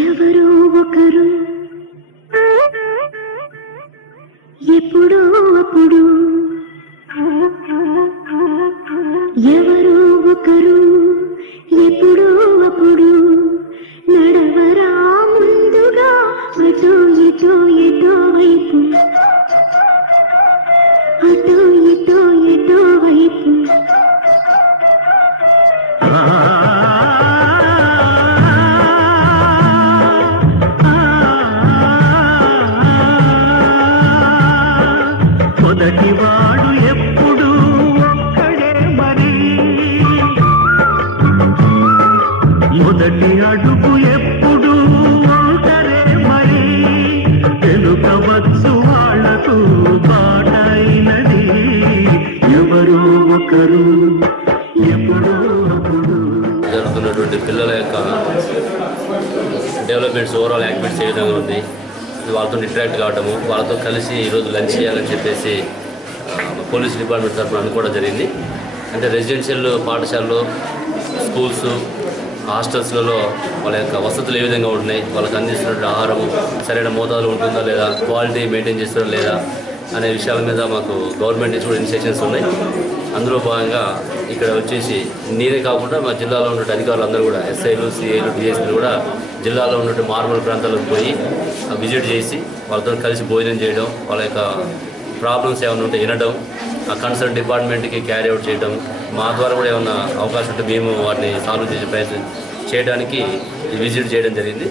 ఎవరో ఒకరు ఎప్పుడో అప్పుడు ఎవరో ఒకరు ఎప్పుడో అప్పుడు నడవరా ముందుగా అటో ఇటో ఎటో వైపు అటో ఇటో ఎటో వైపు మొదటివాడు ఎప్పుడు ఒక్కడే మరి మొదటి అడుగు ఎప్పుడు ఒంటరే మరి తెలుపవచ్చు వాళ్లకు బాటైనది ఎవరో ఒకరు ఎప్పుడో అప్పుడు. జరుగుతున్నటువంటి పిల్లల యొక్క డెవలప్మెంట్స్ ఓవరాల్ యాక్టివిటీస్ ఏ విధంగా ఉంది, వాళ్ళతో ఇంటరాక్ట్ కావటము, వాళ్ళతో కలిసి ఈరోజు లంచ్ చేయాలని చెప్పేసి పోలీస్ డిపార్ట్మెంట్ తరఫున అనుకోవడం జరిగింది. అంటే రెసిడెన్షియల్ పాఠశాలలో, స్కూల్స్, హాస్టల్స్లలో వాళ్ళ యొక్క వసతులు ఏ విధంగా ఉంటున్నాయి, వాళ్ళకి అందిస్తున్న ఆహారము సరైన మోతాదులో ఉంటుందా లేదా, క్వాలిటీ మెయింటైన్ చేస్తారా లేదా అనే విషయాల మీద మాకు గవర్నమెంట్ నుంచి కూడా ఇన్స్ట్రక్షన్స్ ఉన్నాయి. అందులో భాగంగా ఇక్కడ వచ్చేసి నేనే కాకుండా మా జిల్లాలో ఉన్న అధికారులు అందరూ కూడా ఎస్ఐలు, సిఐలు, డిఎస్పీలు కూడా జిల్లాలో ఉన్నటువంటి మారుమూల ప్రాంతాలకు పోయి విజిట్ చేసి వాళ్ళతో కలిసి భోజనం చేయడం, వాళ్ళ యొక్క ప్రాబ్లమ్స్ ఏమైనా ఉంటే వినడం, ఆ కన్సర్న్ డిపార్ట్మెంట్కి క్యారీ అవుట్ చేయడం, మా ద్వారా కూడా ఏమైనా అవకాశం ఉంటే మేము వాటిని సాల్వ్ చేసే ప్రయత్నం చేయడానికి విజిట్ చేయడం జరిగింది.